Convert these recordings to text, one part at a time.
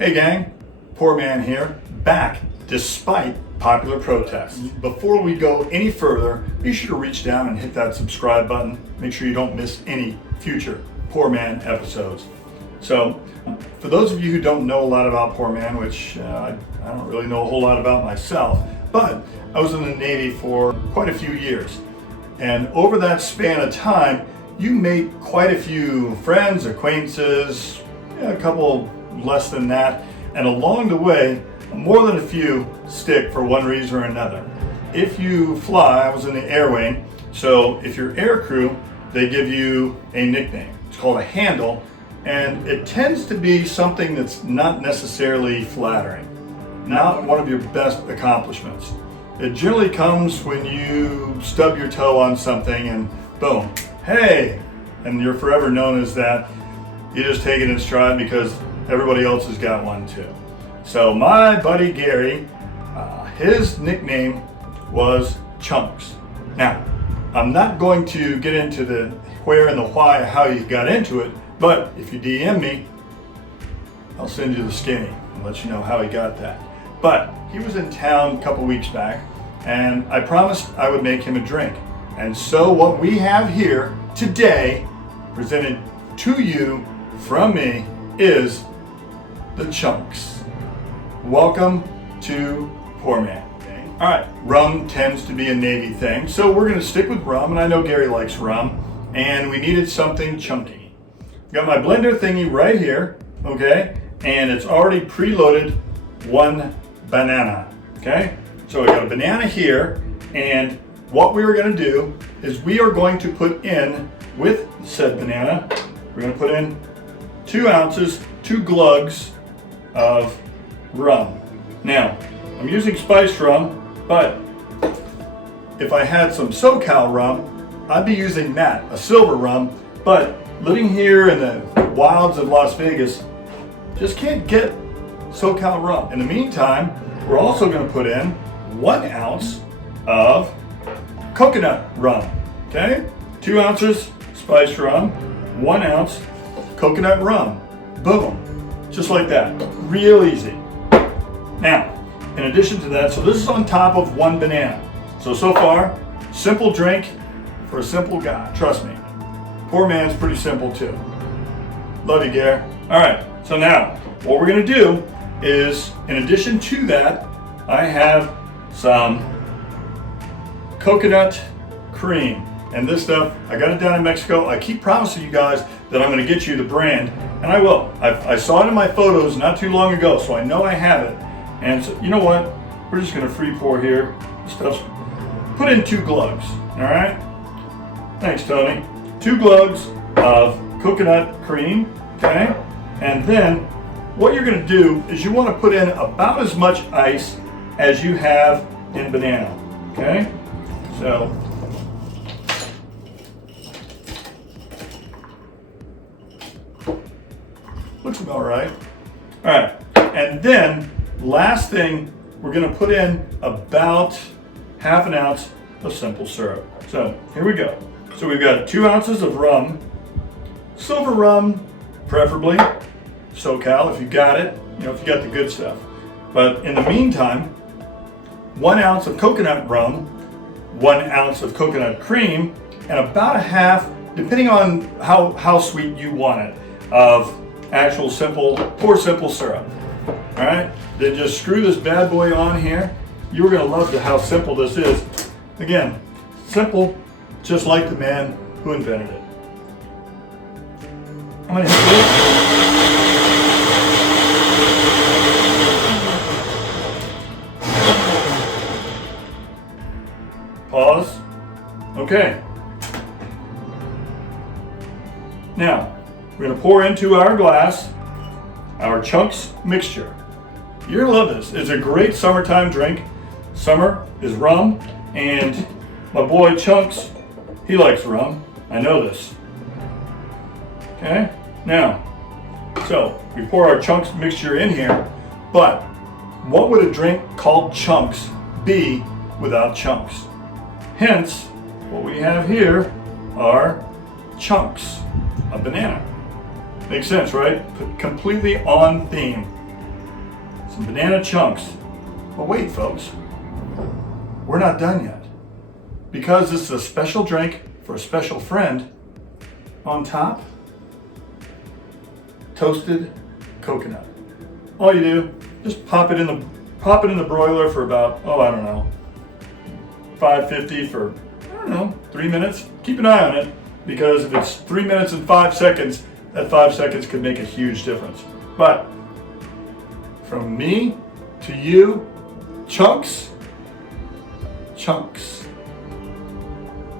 Hey gang, Poor Man here, back despite popular protests. Before we go any further, be sure to reach down and hit that subscribe button. Make sure you don't miss any future Poor Man episodes. So, for those of you who don't know a lot about Poor Man, which I don't really know a whole lot about myself, but I was in the Navy for quite a few years. And over that span of time, you made quite a few friends, acquaintances, a couple less than that, and along the way, more than a few stick for one reason or another. If you fly, I was in the air wing, so if you're air crew, they give you a nickname. It's called a handle, and it tends to be something that's not necessarily flattering, not one of your best accomplishments. It generally comes when you stub your toe on something and boom, hey, and you're forever known as that. You just take it in stride because everybody else has got one too. So my buddy Gary, his nickname was Chunx. Now, I'm not going to get into the where and the why, how you got into it, but if you DM me, I'll send you the skinny and let you know how he got that. But he was in town a couple weeks back, and I promised I would make him a drink. And so what we have here today, presented to you from me, is the Chunx. Welcome to Poor Man. All right, rum tends to be a Navy thing, so we're gonna stick with rum, and I know Gary likes rum, and we needed something chunky. Got my blender thingy right here, okay, and it's already preloaded one banana, okay? So I got a banana here, and what we are gonna do is we are going to put in, with said banana, we're gonna put in 2 ounces, 2 glugs of rum. Now, I'm using spiced rum, but if I had some SoCal rum, I'd be using that, a silver rum, but living here in the wilds of Las Vegas, just can't get SoCal rum. In the meantime, we're also gonna put in 1 ounce of coconut rum, okay? 2 ounces spiced rum, 1 ounce coconut rum. Boom, just like that, real easy. Now, in addition to that, so this is on top of 1 banana. So far, simple drink for a simple guy, trust me. Poor Man's pretty simple too. Love you, Gare. All right, so now, what we're gonna do is, in addition to that, I have some coconut cream. And this stuff, I got it down in Mexico. I keep promising you guys that I'm gonna get you the brand, and I will. I saw it in my photos not too long ago, so I know I have it. And so, you know what? We're just gonna free pour here. Stuff's put in 2 glugs, all right? Thanks, Tony. 2 glugs of coconut cream, okay? And then what you're gonna do is you wanna put in about as much ice as you have in banana, okay? So, looks about right. All right, and then last thing, we're gonna put in about ½ an ounce of simple syrup. So here we go. So we've got 2 ounces of rum, silver rum, preferably, SoCal if you got it, you know, if you got the good stuff. But in the meantime, 1 ounce of coconut rum, 1 ounce of coconut cream, and about a half, depending on how sweet you want it, of actual simple, pour simple syrup. All right, then just screw this bad boy on here. You're gonna love how simple this is. Again, simple, just like the man who invented it. I'm gonna hit this. Pause. Okay. Now, we're gonna pour into our glass our Chunx mixture. You're gonna love this. It's a great summertime drink. Summer is rum, and my boy Chunx, he likes rum. I know this. Okay, now, so we pour our Chunx mixture in here, but what would a drink called Chunx be without chunks? Hence, what we have here are chunks of banana. Makes sense, right? Completely on theme. some banana chunks. But wait, folks, we're not done yet. Because this is a special drink for a special friend, on top, toasted coconut. All you do, just pop it in the broiler for about, I don't know, 550 for, 3 minutes. Keep an eye on it, because if it's 3 minutes and 5 seconds, that 5 seconds could make a huge difference. But from me to you, Chunx.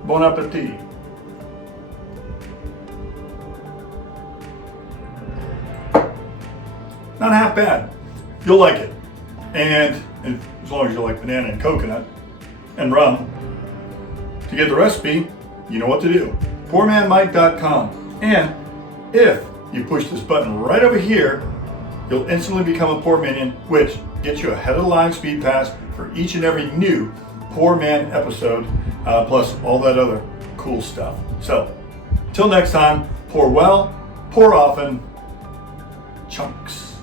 Bon appetit. Not half bad. You'll like it. And as long as you like banana and coconut and rum. To get the recipe, you know what to do. PourManmike.com. And if you push this button right over here, you'll instantly become a Pour Minion, which gets you ahead of the line speed pass for each and every new Pour Man episode, plus all that other cool stuff. So, till next time, pour well, pour often, Chunx.